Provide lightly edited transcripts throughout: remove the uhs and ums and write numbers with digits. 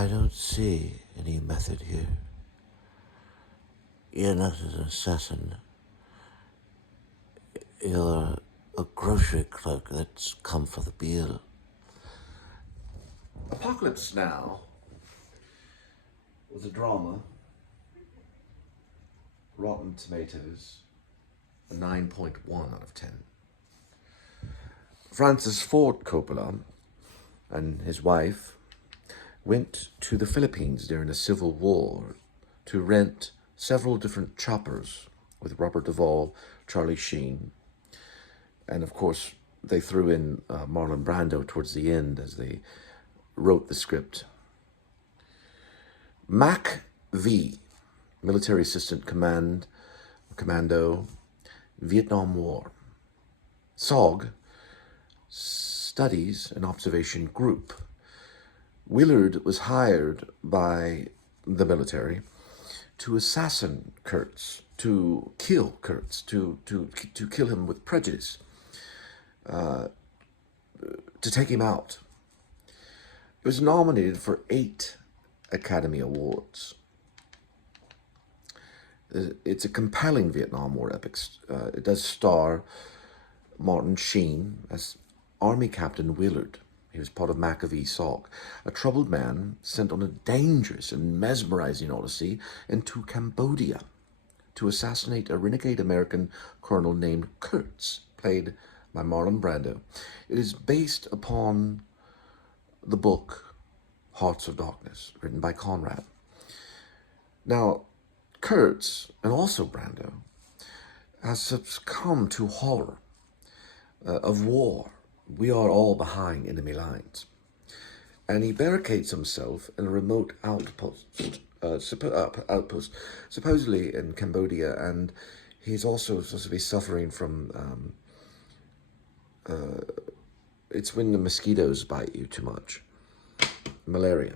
I don't see any method here. You're not an assassin. You're a grocery clerk that's come for the bill. Apocalypse Now was a drama. Rotten Tomatoes, a 9.1 out of 10. Francis Ford Coppola and his wife went to the Philippines during the Civil War to rent several different choppers with Robert Duvall, Charlie Sheen, and of course they threw in Marlon Brando towards the end as they wrote the script. Mac V, Military Assistant Commando, Vietnam War. SOG, Studies and Observation Group. Willard was hired by the military to assassinate Kurtz, to kill Kurtz, to kill him with prejudice, to take him out. It was nominated for 8 Academy Awards. It's a compelling Vietnam War epic. It does star Martin Sheen as Army Captain Willard. He was part of McAvee SOG, a troubled man sent on a dangerous and mesmerizing odyssey into Cambodia to assassinate a renegade American colonel named Kurtz, played by Marlon Brando. It is based upon the book Hearts of Darkness, written by Conrad. Now, Kurtz, and also Brando, has succumbed to horror of war. We are all behind enemy lines. And he barricades himself in a remote outpost, supposedly in Cambodia, and he's also supposed to be suffering from, it's when the mosquitoes bite you too much, malaria.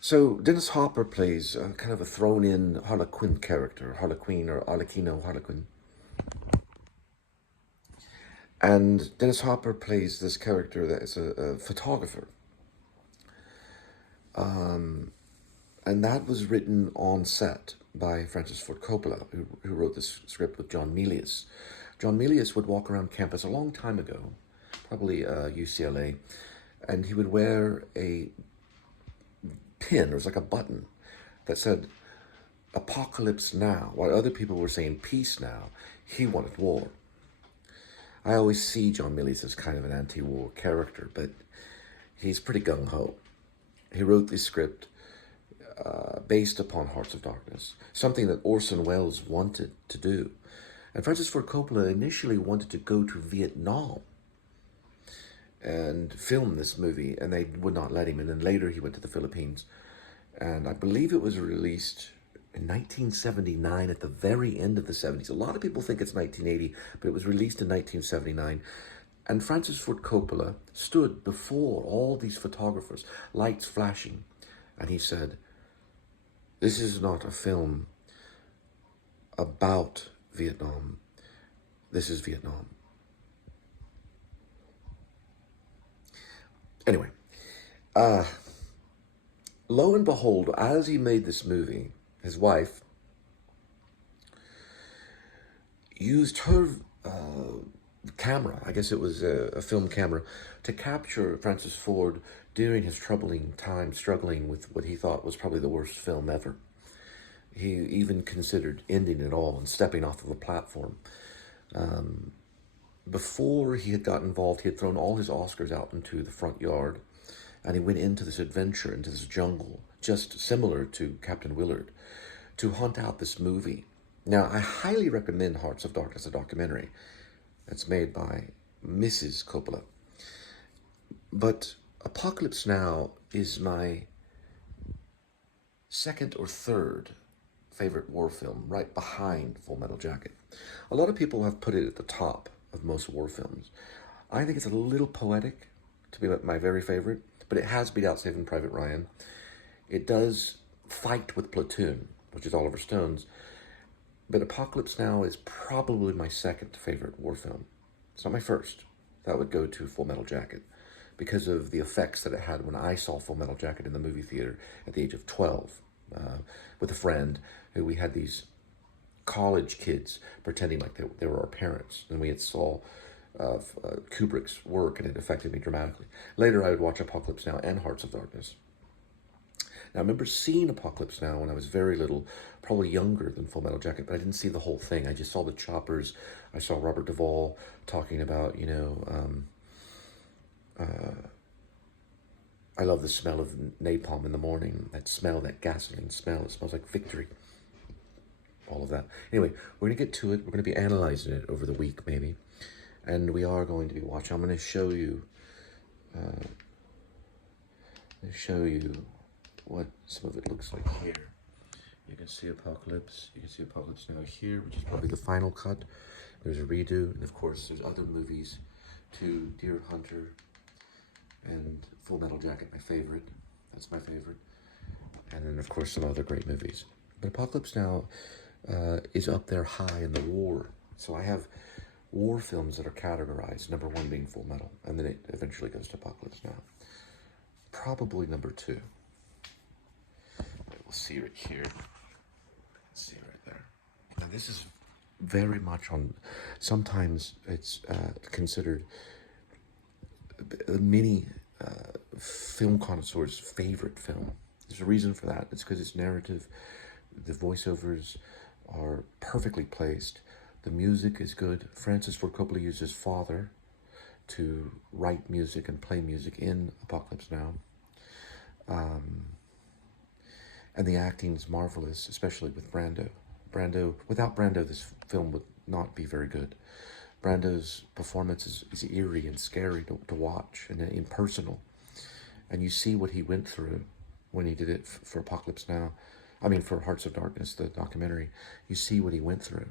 So Dennis Hopper plays kind of a thrown-in Harlequin character, Harlequin or Arlecchino Harlequin. And Dennis Hopper plays this character that is a photographer. And that was written on set by Francis Ford Coppola, who wrote this script with John Milius. John Milius would walk around campus a long time ago, probably UCLA, and he would wear a pin, or it was like a button, that said, Apocalypse Now. While other people were saying peace now, he wanted war. I always see John Milius as kind of an anti-war character, but he's pretty gung-ho. He wrote the script based upon Hearts of Darkness, something that Orson Welles wanted to do. And Francis Ford Coppola initially wanted to go to Vietnam and film this movie, and they would not let him. And then later he went to the Philippines, and I believe it was released in 1979, at the very end of the 70s. A lot of people think it's 1980, but it was released in 1979. And Francis Ford Coppola stood before all these photographers, lights flashing, and he said, "This is not a film about Vietnam. This is Vietnam." Anyway, lo and behold, as he made this movie, his wife used her camera, I guess it was a film camera, to capture Francis Ford during his troubling time, struggling with what he thought was probably the worst film ever. He even considered ending it all and stepping off of a platform. Before he had got involved, he had thrown all his Oscars out into the front yard, and he went into this adventure, into this jungle, just similar to Captain Willard, to hunt out this movie. Now, I highly recommend Hearts of Darkness, a documentary that's made by Mrs. Coppola. But Apocalypse Now is my second or third favorite war film, right behind Full Metal Jacket. A lot of people have put it at the top of most war films. I think it's a little poetic to be my very favorite, but it has beat out Saving Private Ryan. It does fight with Platoon, which is Oliver Stone's, but Apocalypse Now is probably my second favorite war film. It's not my first. That would go to Full Metal Jacket. because of the effects that it had when I saw Full Metal Jacket in the movie theater at the age of 12 with a friend who we had these college kids pretending like they were our parents. And we had saw Kubrick's work, and it affected me dramatically. Later, I would watch Apocalypse Now and Hearts of Darkness. Now, I remember seeing Apocalypse Now when I was very little, probably younger than Full Metal Jacket, but I didn't see the whole thing. I just saw the choppers. I saw Robert Duvall talking about, I love the smell of napalm in the morning, that smell, that gasoline smell. It smells like victory. All of that. Anyway, we're going to get to it. We're going to be analyzing it over the week, maybe. And we are going to be watching. I'm going to show you what some of it looks like here. You can see Apocalypse. You can see Apocalypse Now here, which is probably the final cut. There's a redo. And of course, there's other movies too. Deer Hunter and Full Metal Jacket, my favorite. That's my favorite. And then, of course, some other great movies. But Apocalypse Now is up there high in the war. So I have war films that are categorized, number 1 being Full Metal, and then it eventually goes to Apocalypse Now. Probably number 2. We'll see right here. See right there. Now this is very much on, sometimes it's considered many film connoisseurs' favorite film. There's a reason for that. It's because it's narrative. The voiceovers are perfectly placed. The music is good. Francis Ford Coppola used his father to write music and play music in Apocalypse Now. And the acting is marvelous, especially with Brando. Without Brando, this film would not be very good. Brando's performance is eerie and scary to watch and impersonal. And you see what he went through when he did it for Apocalypse Now. I mean, for Hearts of Darkness, the documentary. You see what he went through.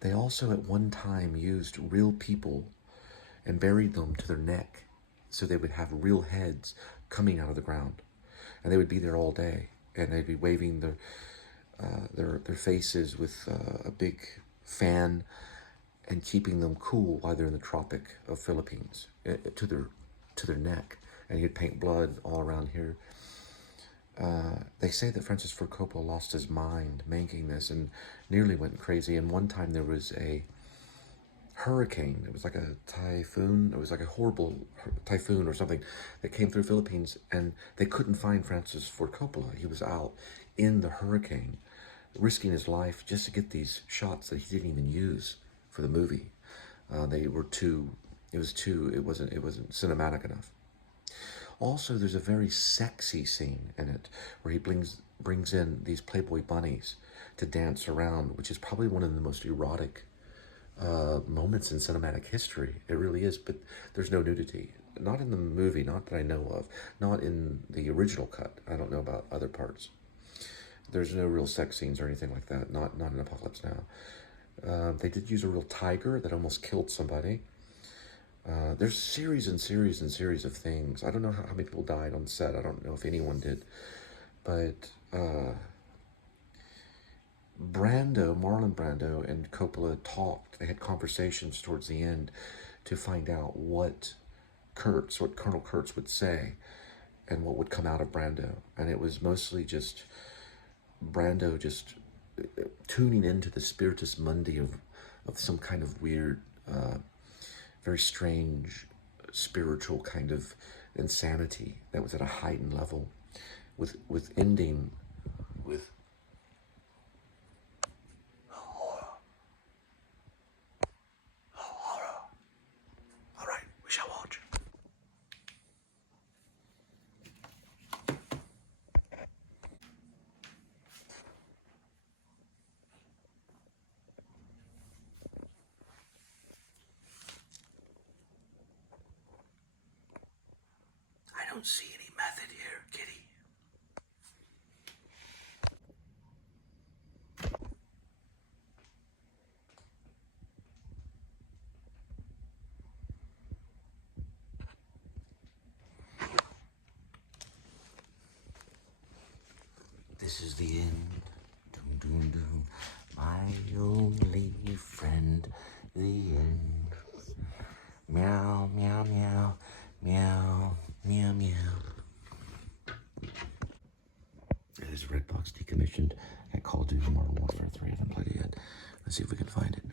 They also at one time used real people and buried them to their neck so they would have real heads coming out of the ground. And they would be there all day, and they'd be waving their faces with a big fan and keeping them cool while they're in the Tropic of Philippines to their neck. And he'd paint blood all around here. They say that Francis Ford Coppola lost his mind making this and nearly went crazy. And one time there was a hurricane. It was like a typhoon. It was like a horrible typhoon or something that came through Philippines, and they couldn't find Francis Ford Coppola. He was out in the hurricane, risking his life just to get these shots that he didn't even use for the movie. It wasn't cinematic enough. Also, there's a very sexy scene in it where he brings in these Playboy bunnies to dance around, which is probably one of the most erotic moments in cinematic history. It really is, but there's no nudity. Not in the movie, not that I know of. Not in the original cut. I don't know about other parts. There's no real sex scenes or anything like that. Not in Apocalypse Now. They did use a real tiger that almost killed somebody. There's series and series and series of things. I don't know how many people died on set. I don't know if anyone did. But Marlon Brando and Coppola talked. They had conversations towards the end to find out what Colonel Kurtz would say and what would come out of Brando. And it was mostly just Brando just tuning into the spiritus mundi of some kind of weird, very strange, spiritual kind of insanity that was at a heightened level, with ending with horror. All right, we shall watch. I don't see any method here, kitty. This is the end. Doom, doom, doom. My only friend, the end. Meow, meow, meow, meow, meow, meow. There's Redbox decommissioned at Call of Duty Modern Warfare 3. I haven't played it yet. Let's see if we can find it.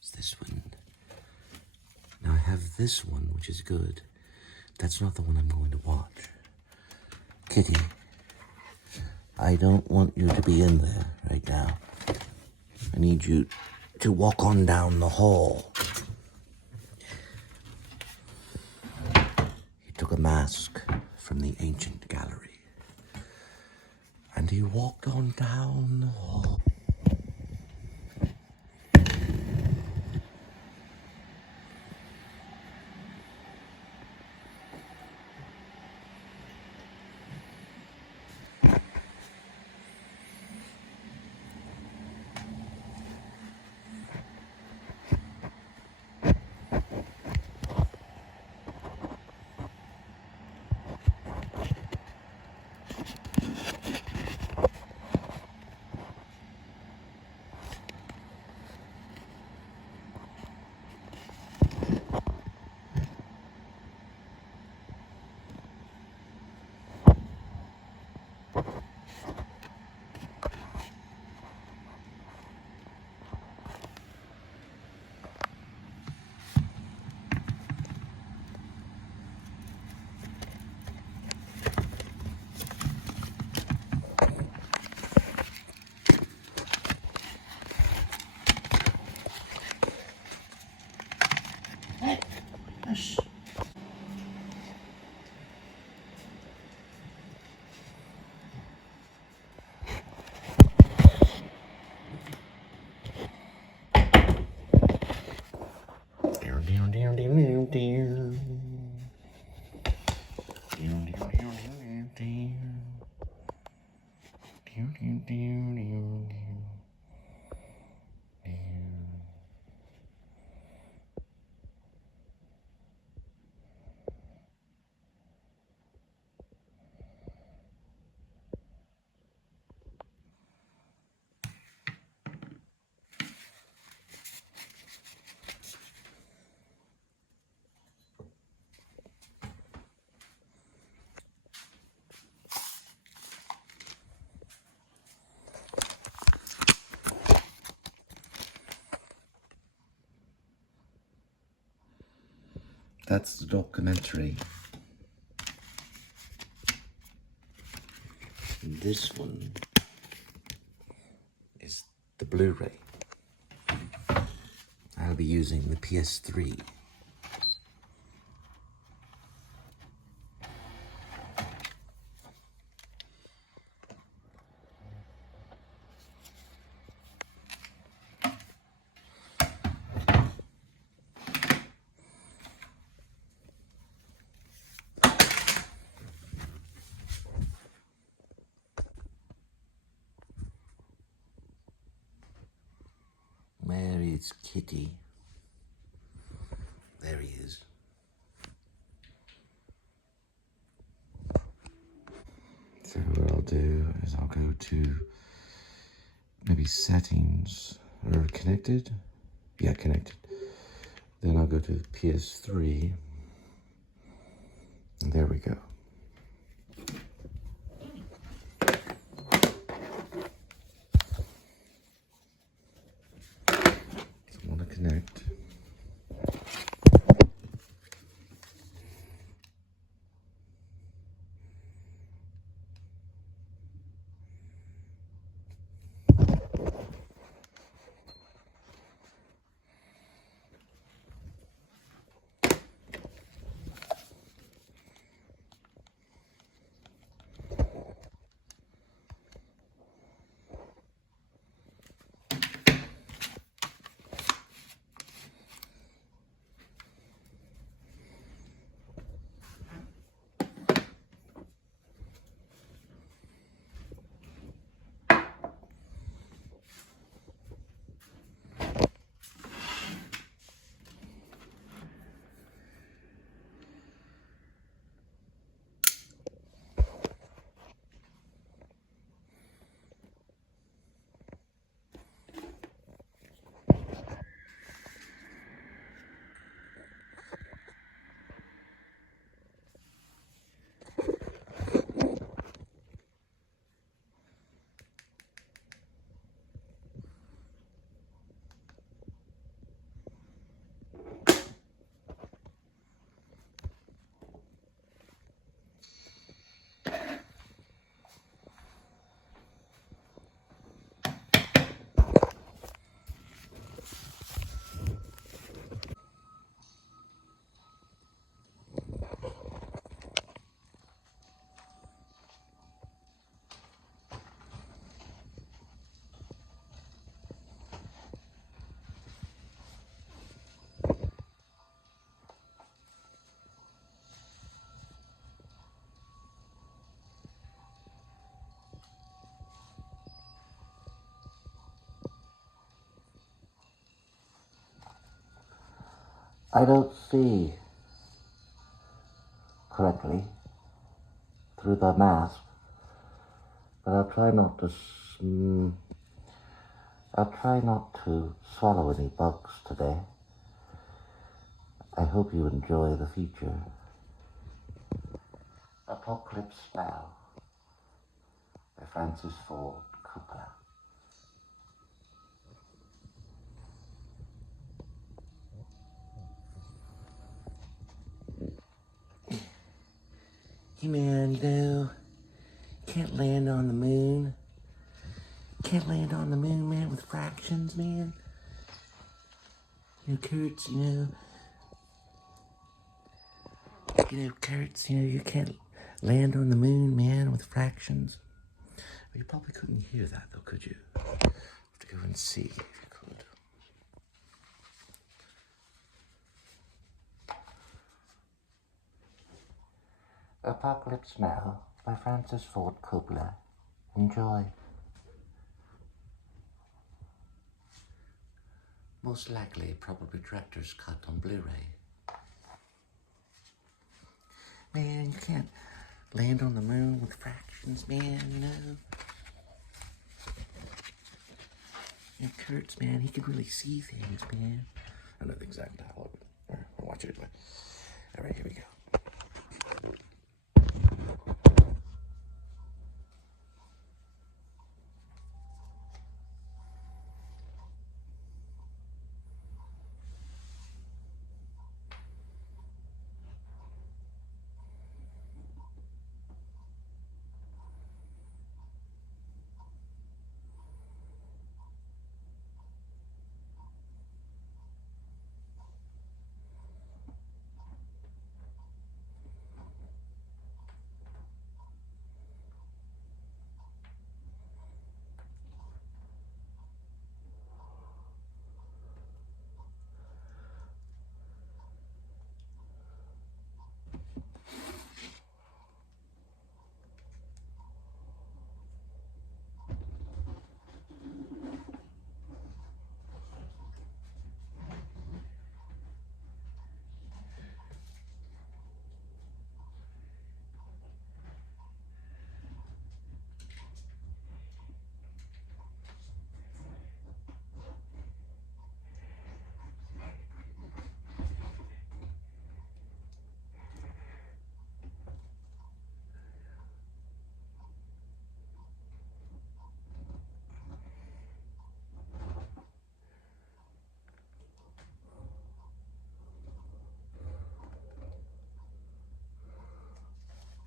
It's this one. Now I have this one, which is good. That's not the one I'm going to watch. Kitty, I don't want you to be in there right now. I need you to walk on down the hall. He took a mask from the ancient gallery, and he walked on down the hall. Yes. That's the documentary. This one is the Blu-ray. I'll be using the PS3. Where is Kitty? There he is. So what I'll do is I'll go to maybe settings or connected. Yeah, connected. Then I'll go to the PS3. And there we go. So I want to connect. I don't see correctly through the mask, but I'll try not to swallow any bugs today. I hope you enjoy the feature. Apocalypse Now by Francis Ford Coppola. Hey man, can't land on the moon. Can't land on the moon, man, with fractions, man. Kurtz, Kurtz, you can't land on the moon, man, with fractions. Well, you probably couldn't hear that, though, could you? Have to go and see if you could. Apocalypse Now by Francis Ford Coppola. Enjoy. Most likely, probably director's cut on Blu-ray. Man, you can't land on the moon with fractions, man, And Kurtz, man, he could really see things, man. I know the exact dialogue, but I'll watch it anyway. All right, here we go.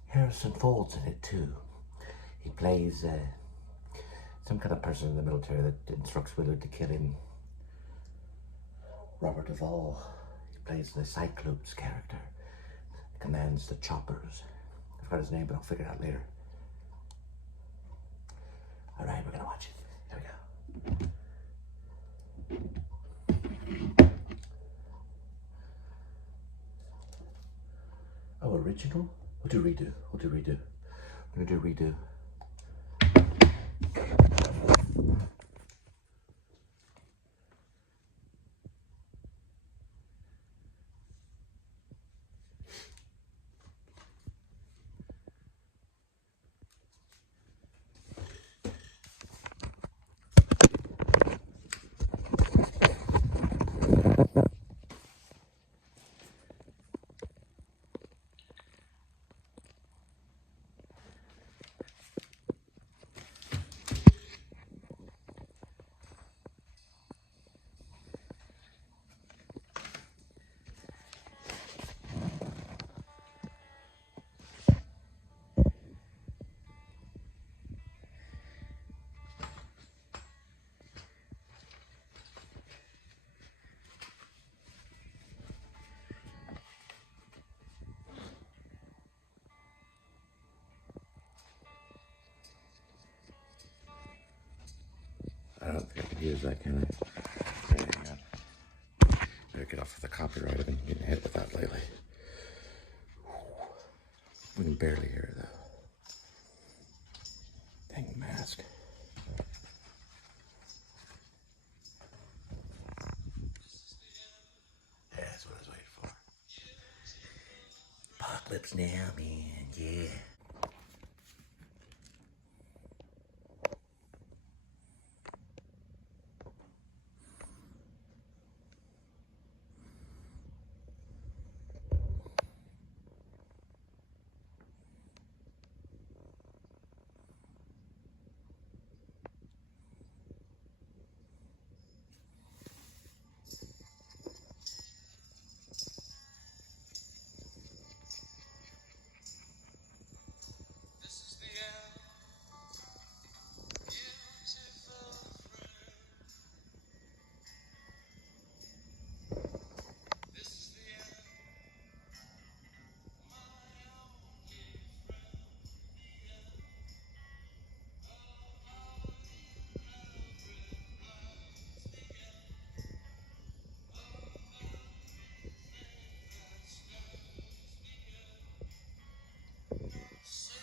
Harrison Ford's in it too. He plays some kind of person in the military that instructs Willard to kill him. Robert Duvall. He plays the Cyclops character. He commands the choppers. I forgot his name, but I'll figure it out later. All right, we're gonna watch it. Here we go. Oh, original? We'll do redo. We're gonna do redo. I don't think I could use that, can I? Okay, hang on. Better get off of the copyright. I've been getting hit with that lately. We can barely hear it, though. Dang mask. Yeah, that's what I was waiting Apocalypse Now, man, yeah. So